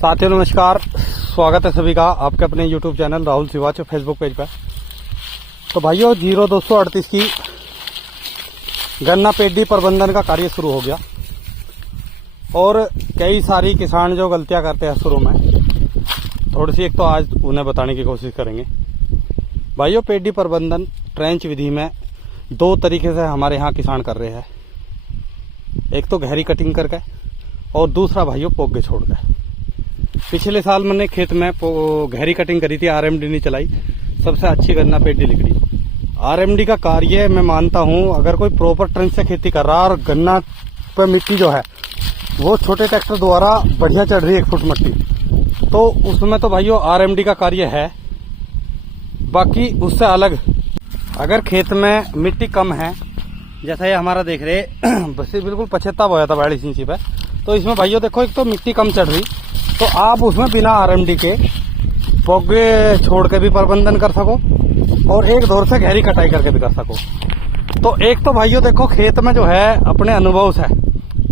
साथियों नमस्कार, स्वागत है सभी का आपके अपने YouTube channel Rahul Siwach Facebook page पर। तो भाइयों 0238 की गन्ना पेडी प्रबंधन का कार्य शुरू हो गया और कई सारी किसान जो गलतियां करते हैं शुरू में, थोड़ी सी एक तो आज उन्हें बताने की कोशिश करेंगे। भाइयों पेडी प्रबंधन ट्रेंच विधि में दो तरीके से हमारे यहाँ किसान कर रहे हैं। एक तो गहरी कटिंग करके और दूसरा भाइयों पोगे छोड़ के। पिछले साल मैंने खेत में गहरी कटिंग करी थी, आरएमडी नहीं चलाई, सबसे अच्छी गन्ना पेडी निकली। आरएमडी का कार्य मैं मानता हूं, अगर कोई प्रॉपर ट्रेंच से खेती कर रहा है और गन्ना पे मिट्टी जो है वो छोटे ट्रैक्टर द्वारा बढ़िया चढ़ रही है 1 फुट मिट्टी, तो उसमें तो भाइयों आरएमडी का कार्य है। बाकी उससे अलग अगर खेत में मिट्टी कम है, जैसा ये हमारा देख रहे बस बिल्कुल 75 बोया था 42 इंची पे, तो इसमें भाइयों देखो एक तो मिट्टी कम चढ़ रही, तो आप उसमें बिना आरएमडी के पोगे छोड़ के भी प्रबंधन कर सको और एक दौर से गहरी कटाई करके भी कर सको। तो एक तो भाइयों देखो खेत में जो है अपने अनुभव से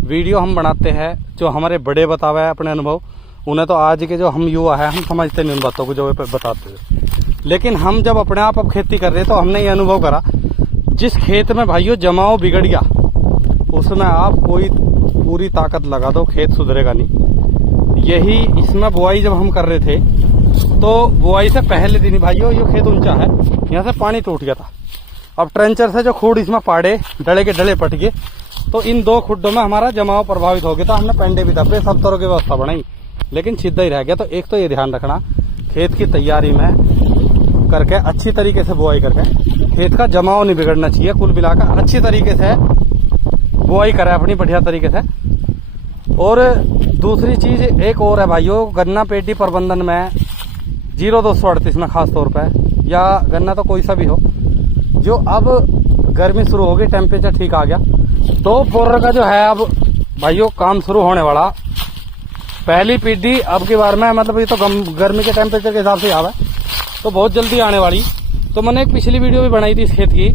वीडियो हम बनाते हैं, जो हमारे बड़े बतावे हैं अपने अनुभव, उन्हें तो आज के जो हम युवा है हम समझते नहीं उन बातों को जो बताते हैं। लेकिन हम जब अपने आप अब खेती कर रहे तो हमने ये अनुभव करा, जिस खेत में भाइयों जमाव बिगड़ गया उसमें आप कोई पूरी ताकत लगा दो, खेत सुधरेगा नहीं। यही इसमें बुआई जब हम कर रहे थे तो बुआई से पहले दिन भाइयों ये खेत ऊंचा है, यहाँ से पानी टूट गया था। अब ट्रेंचर से जो खूड इसमें पाड़े डले के डले पट गए, तो इन 2 खुड्डों में हमारा जमाव प्रभावित हो गया था। हमने पेंडे भी दबे, सब तरह की व्यवस्था बनाई, लेकिन सीधा ही रह गया। तो एक तो ये ध्यान रखना, खेत की तैयारी में करके अच्छी तरीके से बुआई करके खेत का जमाव नहीं बिगड़ना चाहिए। कुल मिलाकर अच्छी तरीके से बुआई करें अपनी बढ़िया तरीके से। और दूसरी चीज एक और है भाइयों, गन्ना पेडी प्रबंधन में 0238 में खास तौर पर, या गन्ना तो कोई सा भी हो, जो अब गर्मी शुरू हो गई, टेम्परेचर ठीक आ गया, तो बोर का जो है अब भाइयों काम शुरू होने वाला। पहली पेडी अब की बार में मतलब ये तो गर्मी के टेम्परेचर के हिसाब से आवा है, तो बहुत जल्दी आने वाली। तो मैंने एक पिछली वीडियो भी बनाई थी इस खेत की।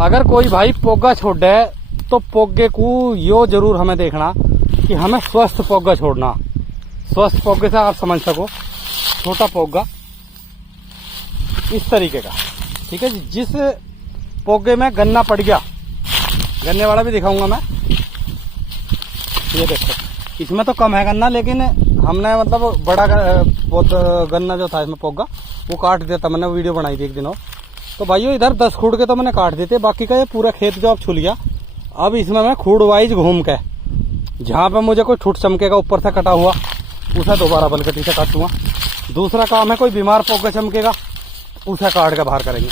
अगर कोई भाई पोगा छोड़ दे तो पोगे को यो जरूर हमें देखना कि हमें स्वस्थ पोगा छोड़ना। स्वस्थ पोगे से आप समझ सको, छोटा पोगा इस तरीके का, ठीक है जी। जिस पोगे में गन्ना पड़ गया, गन्ने वाला भी दिखाऊंगा मैं, ये देखो इसमें तो कम है गन्ना, लेकिन हमने मतलब बड़ा गन्ना जो था इसमें पोगा वो काट दिया था। मैंने वीडियो बनाई थी एक दिन और, तो भाइयों इधर 10 खूड़ के तो मैंने काट देते, बाकी का ये पूरा खेत जो अब छू लिया। अब इसमें मैं खूड़ वाइज घूम के जहां पे मुझे कोई ठूट चमकेगा ऊपर से कटा हुआ, उसे दोबारा बलकटी से काटूंगा। दूसरा काम है कोई बीमार पोगा चमकेगा, उसे काट के बाहर करेंगे।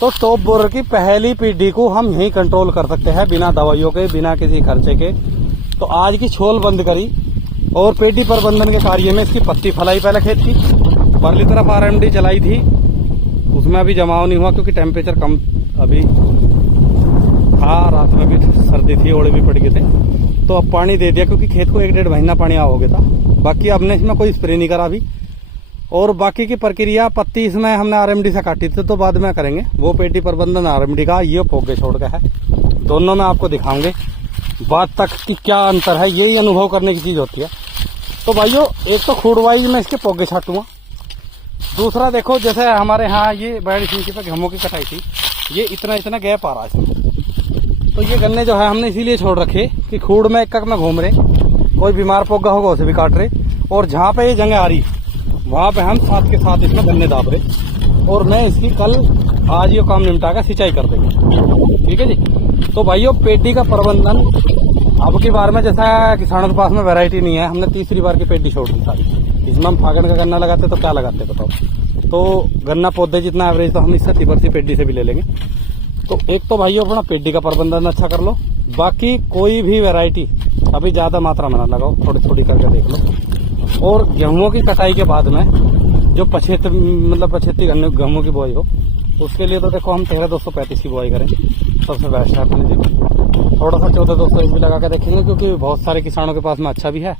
तो टॉप बोर की पहली पीढ़ी को हम यही कंट्रोल कर सकते हैं बिना दवाइयों के, बिना किसी खर्चे के। तो आज की छोल बंद करी और पेडी प्रबंधन के कार्य में इसकी पत्ती फलाई पहले खेत की, परली तरफ आरएमडी चलाई थी, उसमें अभी जमाव नहीं हुआ क्योंकि टेम्परेचर कम अभी था, रात में भी सर्दी थी, ओले भी पड़ गए थे, तो अब पानी दे दिया क्योंकि खेत को 1-1.5 महीना पानी आ हो गया था। बाकी हमने इसमें कोई स्प्रे नहीं करा अभी। और बाकी की प्रक्रिया पत्ती इसमें हमने आरएमडी से काटी थी, तो बाद में करेंगे। वो पेडी प्रबंधन आरएमडी का, ये पोगे छोड़ के है, दोनों में आपको दिखाऊंगे बात तक कि क्या अंतर है। यही अनुभव करने की चीज होती है। तो भाइयों एक तो खूड वाइज में इसके पोगे छाटूंगा, दूसरा देखो जैसे हमारे यहाँ ये 42 इंची पे गेहूं की कटाई थी, ये इतना गैप आ रहा है इसमें, तो ये गन्ने जो है हमने इसीलिए छोड़ रखे कि खूड में एक में घूम रहे, कोई बीमार पोगा होगा उसे भी काट रहे, और जहाँ पे ये जगह आ रही वहां पे हम साथ के साथ इसमें गन्ने दाब रहे। और मैं इसकी कल आज ये काम निपटा कर सिंचाई कर देंगे, ठीक है जी। तो भाइयों पेडी का प्रबंधन अब की बार में, जैसा किसानों के पास में वैरायटी नहीं है, हमने तीसरी बार की पेडी छोड़ दी सारी। इसमें हम फागण का गन्ना लगाते तो क्या लगाते बताओ, तो गन्ना पौधे जितना एवरेज तो हम इससे तिबरसी पेडी से भी ले लेंगे। तो एक तो भाइयों अपना पेडी का प्रबंधन अच्छा कर लो, बाकी कोई भी वैरायटी अभी ज्यादा मात्रा में ना लगाओ, थोड़ी थोड़ी करके देख लो। और गेहूं की कटाई के बाद में जो पछेती गेहूं की बुआई हो, उसके लिए तो देखो हम 13-235 की बुआई करें, सबसे बेस्ट है अपने लिए। थोड़ा सा 14-201 भी लगा के देखेंगे, क्योंकि बहुत सारे किसानों के पास में अच्छा भी है।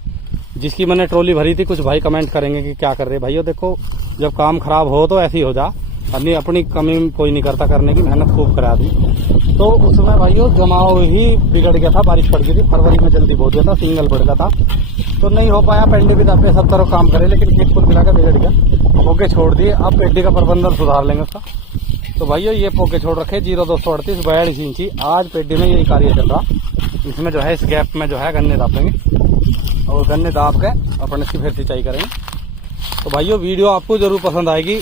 जिसकी मैंने ट्रॉली भरी थी, कुछ भाई कमेंट करेंगे कि क्या कर रहे भाइयों, देखो जब काम खराब हो तो ऐसी हो जा, अपनी कमी कोई नहीं करता करने की, मेहनत खूब करा दी। तो उसमें भाइयों जमाव ही बिगड़ गया था, बारिश पड़ गई थी, फरवरी में जल्दी बो दिया था, सिंगल बढ़ गया था, तो नहीं हो पाया। पेंडी भी दबे सब तरह काम करे, लेकिन खेत कुल मिलाकर बिगड़ गया, पोके छोड़ दिए। अब पेडी का प्रबंधन सुधार लेंगे उसका। तो भाइयों ये पोके छोड़ रखे 0238 42 इंची। आज पेडी में यही कार्य चल रहा। इसमें जो है इस गैप में जो है गन्ने दापेंगे और गन्ने दाप के अपने से फिर सिंचाई करेंगे। तो भाइयों वीडियो आपको जरूर पसंद आएगी,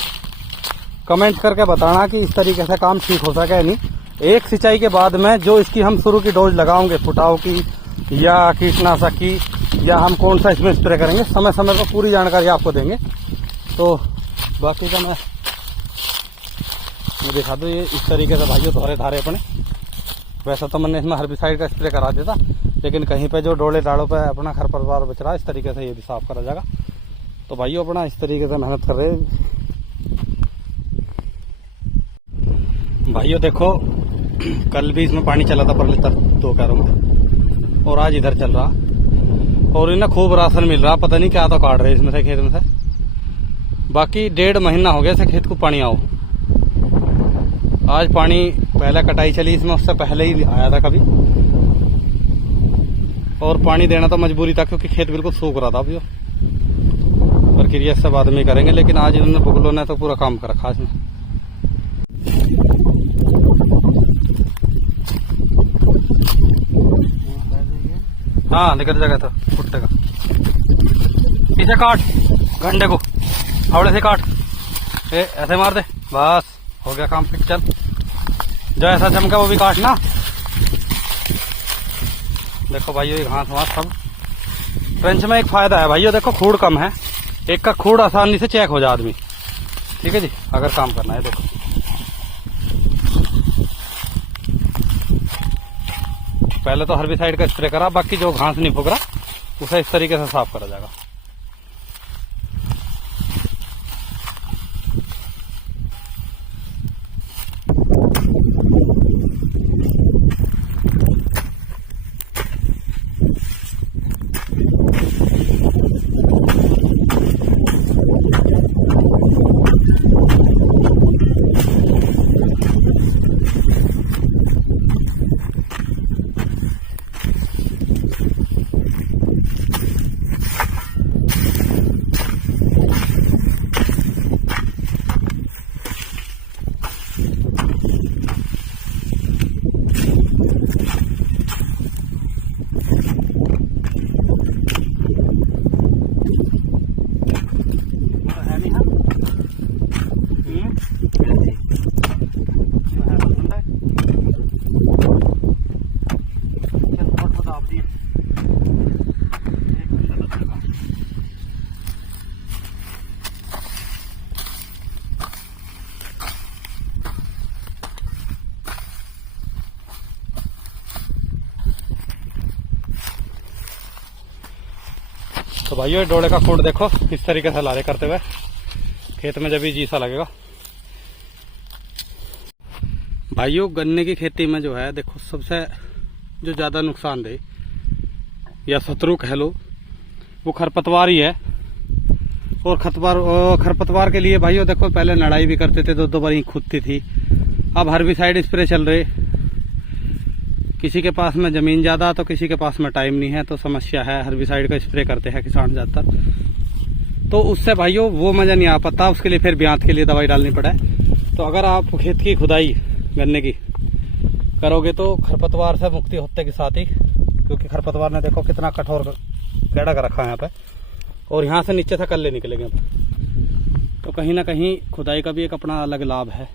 कमेंट करके बताना कि इस तरीके से काम ठीक हो सके या नहीं। एक सिंचाई के बाद में जो इसकी हम शुरू की डोज लगाओगे फुटाव की या कीटनाशक की, या हम कौन सा इसमें स्प्रे करेंगे, समय समय पर पूरी जानकारी आपको देंगे। तो बाकी का मैं दिखा दूँ। ये इस तरीके से भाइयों धोरे धारे अपने, वैसा तो मैंने इसमें हर्बिसाइड का स्प्रे करा देता, लेकिन कहीं पे जो डोले डालों पे अपना खरपतवार बच रहा है, इस तरीके से ये भी साफ करा जाएगा। तो भाइयों अपना इस तरीके से मेहनत कर रहे हैं। भाइयों देखो कल भी इसमें पानी चला था परले तक 2 कैरों में, और आज इधर चल रहा, और इन्हें खूब राशन मिल रहा। पता नहीं क्या तो काट रहे इसमें से, खेत में से। बाकी 1.5 महीना हो गया से खेत को पानी आओ। आज पानी पहले कटाई चली इसमें, उससे पहले ही आया था कभी, और पानी देना तो मजबूरी था क्योंकि खेत बिल्कुल सूख रहा था। अभी प्रक्रिया से बाद में करेंगे, लेकिन आज इन्होंने बुगलों ने तो पूरा काम कर रखा इसमें। हाँ निकल जाएगा तो कुत्ते का। इसे काट, गंडे को फावड़े से काट, ऐसे मार दे, बस हो गया काम। फिर चल, जो ऐसा चमका वो भी काटना। देखो भाइयों ये घास वास सब। ट्रेंच में एक फायदा है भाइयों, देखो खूड़ कम है, एक का खूड़ आसानी से चेक हो जाए आदमी। ठीक है जी, अगर काम करना है। देखो पहले तो हर्बिसाइड का स्प्रे करा, बाकी जो घास नहीं फूक रहा उसे इस तरीके से साफ करा जाएगा। तो भाइयों डोले का खूड़ देखो इस तरीके से लारे करते हुए खेत में जब भी जी सा लगेगा। भाइयों गन्ने की खेती में जो है देखो सबसे जो ज्यादा नुकसानदेह या शत्रु कह लो वो खरपतवार ही है। और खरपतवार के लिए भाइयों देखो पहले लड़ाई भी करते थे, 2-2 बार ही खुदती थी। अब हर्बिसाइड स्प्रे चल रहे, किसी के पास में जमीन ज्यादा तो किसी के पास में टाइम नहीं है, तो समस्या है। हर्बिसाइड का स्प्रे करते हैं किसान ज्यादातर, तो उससे भाइयों वो मजा नहीं आ पाता, उसके लिए फिर ब्यात के लिए दवाई डालनी पड़े। तो अगर आप खेत की खुदाई गन्ने की करोगे तो खरपतवार से मुक्ति होते के साथ ही, क्योंकि खरपतवार ने देखो कितना कठोर पेड़ा कर रखा है यहाँ पे, और यहाँ से नीचे से कल्ले निकलेंगे। तो कहीं ना कहीं खुदाई का भी एक अपना अलग लाभ है।